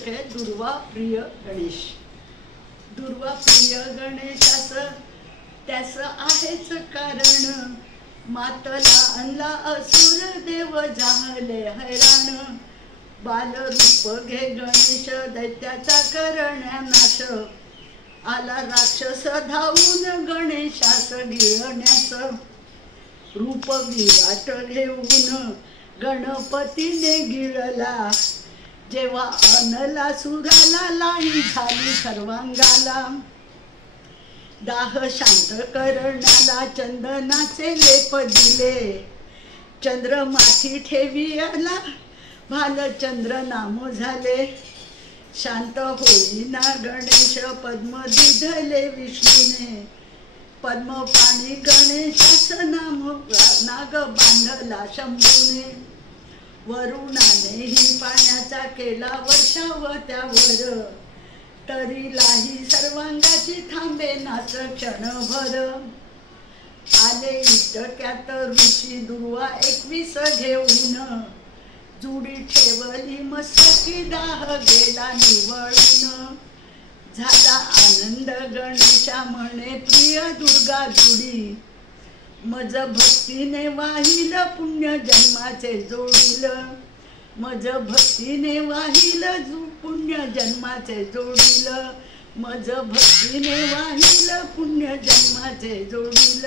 शीर्षक आहे दुर्वा प्रिय गणेश। दुर्वा प्रिय गणेशास त्यास आहेच कारण, मातला आणला असुर देव झाले हैराण। बालरूप घे गणेश दैत्याचा करण्या नाश, आला राक्षस धावून गणेशास गिळण्यास। रूप विराट घेऊन गणपतीने गिळला, जेव्हा अनला सुराला लाही झाली सर्वांगाला। दाह शांत करण्याला चंदनाचे लेप दिले, चंद्रमाथी ठेवियाला भालचंद्र नाम झाले। शांत होईना गणेश पद्म दिधले विष्णूने, पद्म पाणी गणेशास नाम नाग बांधला शंभूने। वरुणानेही पाण्याचा केला वर्षाव त्यावर, तरीलाही सर्वांगाची थांबे नाच क्षणभर। आले इतक्यात ऋषी दुर्वा 21 घेऊन, जुडी ठेवली मस्तकी दाह गेला निवळून। झाला आनंद गणेशा म्हणे प्रिय दुर्गा जुडी, मज भक्तीने वाहिल पुण्य जन्माचे जोडील। मज भक्तीने वाहिल पुण्य जन्माचे जोडील, मज भक्तीने वाहिल पुण्य जन्माचे जोडील।